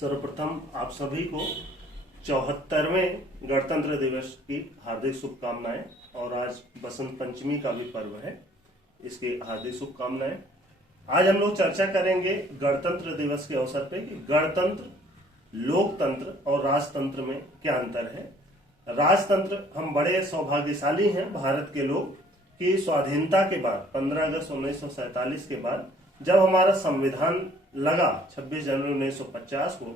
सर्वप्रथम आप सभी को 74वें गणतंत्र दिवस की हार्दिक शुभकामनाएं। और आज बसंत पंचमी का भी पर्व है, इसकी हार्दिक शुभकामनाएं। आज हम लोग चर्चा करेंगे गणतंत्र दिवस के अवसर पे कि गणतंत्र, लोकतंत्र और राजतंत्र में क्या अंतर है। राजतंत्र, हम बड़े सौभाग्यशाली हैं भारत के लोग कि स्वाधीनता के बाद 15 अगस्त 1947 के बाद जब हमारा संविधान लगा 26 जनवरी 1950 को,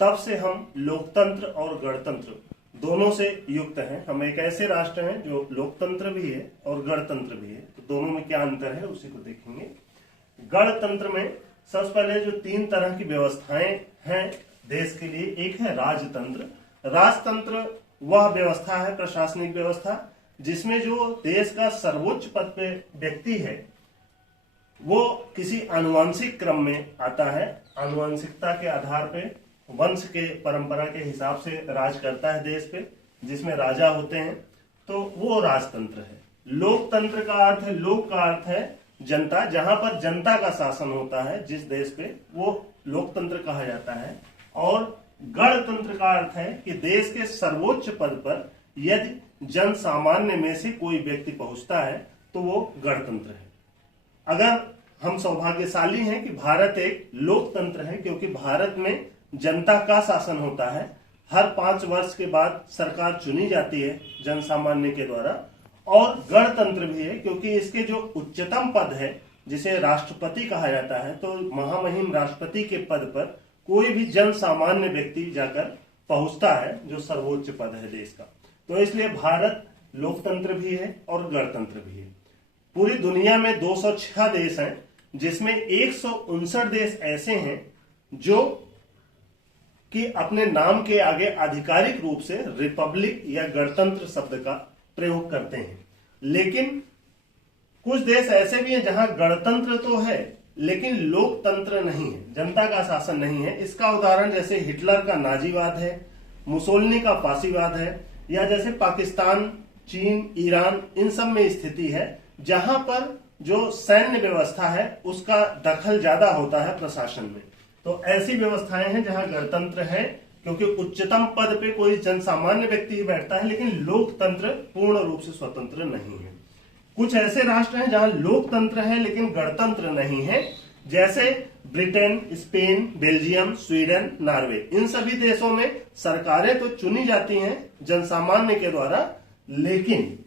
तब से हम लोकतंत्र और गणतंत्र दोनों से युक्त हैं। हम एक ऐसे राष्ट्र हैं जो लोकतंत्र भी है और गणतंत्र भी है। तो दोनों में क्या अंतर है उसी को देखेंगे। गणतंत्र में सबसे पहले जो 3 तरह की व्यवस्थाएं हैं देश के लिए, एक है राजतंत्र। राजतंत्र वह व्यवस्था है, प्रशासनिक व्यवस्था, जिसमें जो देश का सर्वोच्च पद पे व्यक्ति है वो किसी आनुवंशिक क्रम में आता है। आनुवंशिकता के आधार पे, वंश के परंपरा के हिसाब से राज करता है देश पे, जिसमें राजा होते हैं, तो वो राजतंत्र है। लोकतंत्र का अर्थ है, लोक का अर्थ है जनता, जहां पर जनता का शासन होता है जिस देश पे, वो लोकतंत्र कहा जाता है। और गणतंत्र का अर्थ है कि देश के सर्वोच्च पद पर यदि जन सामान्य में से कोई व्यक्ति पहुंचता है तो वो गणतंत्र है। अगर हम सौभाग्यशाली हैं कि भारत एक लोकतंत्र है, क्योंकि भारत में जनता का शासन होता है। हर 5 वर्ष के बाद सरकार चुनी जाती है जन सामान्य के द्वारा। और गणतंत्र भी है क्योंकि इसके जो उच्चतम पद है, जिसे राष्ट्रपति कहा जाता है, तो महामहिम राष्ट्रपति के पद पर कोई भी जन सामान्य व्यक्ति जाकर पहुंचता है, जो सर्वोच्च पद है देश का। तो इसलिए भारत लोकतंत्र भी है और गणतंत्र भी है। पूरी दुनिया में 206 देश हैं, जिसमें 159 देश ऐसे हैं जो कि अपने नाम के आगे आधिकारिक रूप से रिपब्लिक या गणतंत्र शब्द का प्रयोग करते हैं। लेकिन कुछ देश ऐसे भी हैं जहां गणतंत्र तो है लेकिन लोकतंत्र नहीं है, जनता का शासन नहीं है। इसका उदाहरण जैसे हिटलर का नाजीवाद है, मुसोलिनी का फासीवाद है, या जैसे पाकिस्तान, चीन, ईरान, इन सब में स्थिति है जहां पर जो सैन्य व्यवस्था है उसका दखल ज्यादा होता है प्रशासन में। तो ऐसी व्यवस्थाएं हैं जहां गणतंत्र है, क्योंकि उच्चतम पद पे कोई जनसामान्य व्यक्ति ही बैठता है, लेकिन लोकतंत्र पूर्ण रूप से स्वतंत्र नहीं है। कुछ ऐसे राष्ट्र हैं जहां लोकतंत्र है लेकिन गणतंत्र नहीं है, जैसे Britain, Spain, Belgium, Sweden, Norway. इन सभी देशों में सरकारें तो चुनी जाती हैं जनसामान्य के द्वारा, लेकिन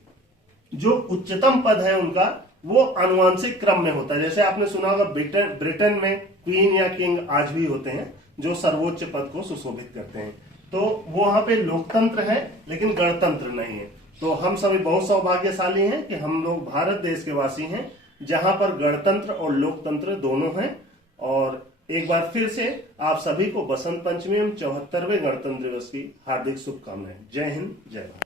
जो उच्चतम पद है उनका वो आनुवंशिक क्रम में होता है। जैसे आपने सुना होगा ब्रिटेन में क्वीन या किंग आज भी होते हैं जो सर्वोच्च पद को सुशोभित करते हैं। तो वो वहां पे लोकतंत्र है लेकिन गणतंत्र नहीं है। तो हम सभी बहुत सौभाग्यशाली हैं कि हम लोग भारत देश के वासी हैं जहां पर गणतंत्र और लोकतंत्र दोनों हैं। और एक बार फिर से आप सभी को बसंत पंचमी एवं 74वें गणतंत्र दिवस की हार्दिक शुभकामनाएं। जय हिंद, जय भारत।